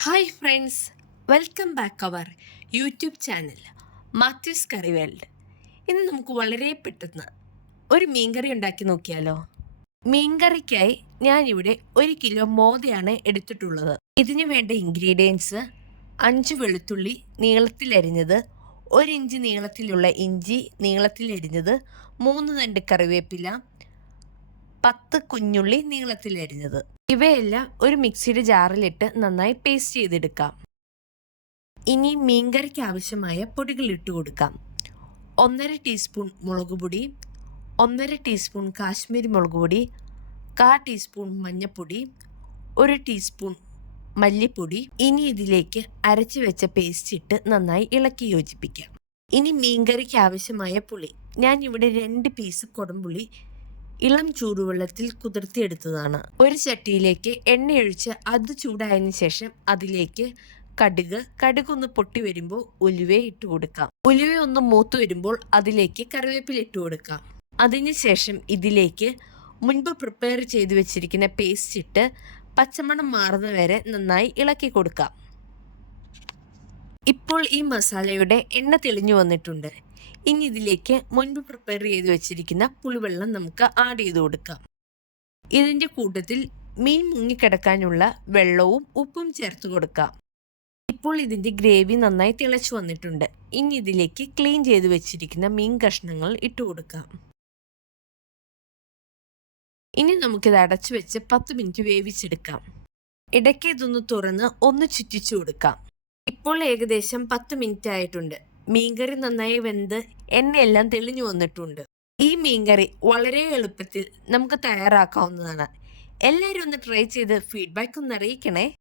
Hi friends welcome back our YouTube channel Mathews curry world ഇന്ന് നമുക്ക് വളരെ പെട്ടെന്ന് ഒരു മീൻകറി ഉണ്ടാക്കി നോക്കിയാലോ? മീൻകറിക്കായി ഞാനിവിടെ ഒരു കിലോ മോദയാണ് എടുത്തിട്ടുള്ളത്. ഇതിനു വേണ്ട ഇൻഗ്രീഡിയൻസ് അഞ്ച് വെളുത്തുള്ളി നീളത്തിലരിഞ്ഞത് ഒരിഞ്ച് നീളത്തിലുള്ള ഇഞ്ചി നീളത്തിലരിഞ്ഞത് മൂന്ന് തണ്ട് കറിവേപ്പില പത്ത് കുഞ്ഞുള്ളി നീളത്തിൽ നീളത്തിലരിഞ്ഞത്. ഇവയെല്ലാം ഒരു മിക്സിയുടെ ജാറിലിട്ട് നന്നായി പേസ്റ്റ് ചെയ്തെടുക്കാം. ഇനി മീൻകറിക്ക് ആവശ്യമായ പൊടികൾ ഇട്ട് കൊടുക്കാം. ഒന്നര ടീസ്പൂൺ മുളക് പൊടി ഒന്നര ടീസ്പൂൺ കാശ്മീരി മുളക് പൊടി കാ ടീസ്പൂൺ മഞ്ഞൾപ്പൊടി ഒരു ടീസ്പൂൺ മല്ലിപ്പൊടി. ഇനി ഇതിലേക്ക് അരച്ചു വെച്ച പേസ്റ്റ് ഇട്ട് നന്നായി ഇളക്കി യോജിപ്പിക്കാം. ഇനി മീൻകറിക്ക് ആവശ്യമായ പുളി. ഞാൻ ഇവിടെ രണ്ട് പീസ് കൊടംപുളി ഇളം ചൂടുവെള്ളത്തിൽ കുതിർത്തിയെടുത്തതാണ്. ഒരു ചട്ടിയിലേക്ക് എണ്ണയൊഴിച്ച് അത് ചൂടായതിനു ശേഷം അതിലേക്ക് കടുക് കടുക് ഒന്ന് പൊട്ടി വരുമ്പോൾ ഉലുവ ഇട്ട് കൊടുക്കാം. ഉലുവ ഒന്ന് മൂത്ത് വരുമ്പോൾ അതിലേക്ക് കറിവേപ്പില ഇട്ട് കൊടുക്കാം. അതിനുശേഷം ഇതിലേക്ക് മുൻപ് പ്രിപ്പയർ ചെയ്തു വെച്ചിരിക്കുന്ന പേസ്റ്റ് ഇട്ട് പച്ചമണം മാറുന്ന വരെ നന്നായി ഇളക്കി കൊടുക്കാം. ഇപ്പോൾ ഈ മസാലയുടെ എണ്ണ തെളിഞ്ഞു വന്നിട്ടുണ്ട്. ഇനി ഇതിലേക്ക് മുൻപ് പ്രിപ്പയർ ചെയ്ത് വെച്ചിരിക്കുന്ന പുളിവെള്ളം നമുക്ക് ആഡ് ചെയ്ത് കൊടുക്കാം. ഇതിന്റെ കൂട്ടത്തിൽ മീൻ മുങ്ങിക്കിടക്കാനുള്ള വെള്ളവും ഉപ്പും ചേർത്ത് കൊടുക്കാം. ഇപ്പോൾ ഇതിന്റെ ഗ്രേവി നന്നായി തിളച്ചു വന്നിട്ടുണ്ട്. ഇനി ഇതിലേക്ക് ക്ലീൻ ചെയ്ത് വെച്ചിരിക്കുന്ന മീൻ കഷ്ണങ്ങൾ ഇട്ട് കൊടുക്കാം. ഇനി നമുക്കിത് അടച്ചു വെച്ച് പത്ത് മിനിറ്റ് വേവിച്ചെടുക്കാം. ഇടയ്ക്ക് ഇതൊന്ന് തുറന്ന് ഒന്ന് ചുറ്റിച്ചു കൊടുക്കാം. ഇപ്പോൾ ഏകദേശം പത്ത് മിനിറ്റ് ആയിട്ടുണ്ട്. മീൻകറി നന്നായി വെന്ത് എണ്ണയെല്ലാം തെളിഞ്ഞു വന്നിട്ടുണ്ട്. ഈ മീൻകറി വളരെ എളുപ്പത്തിൽ നമുക്ക് തയ്യാറാക്കാവുന്നതാണ്. എല്ലാവരും ഒന്ന് ട്രൈ ചെയ്ത് ഫീഡ്ബാക്ക് ഒന്ന് അറിയിക്കണേ.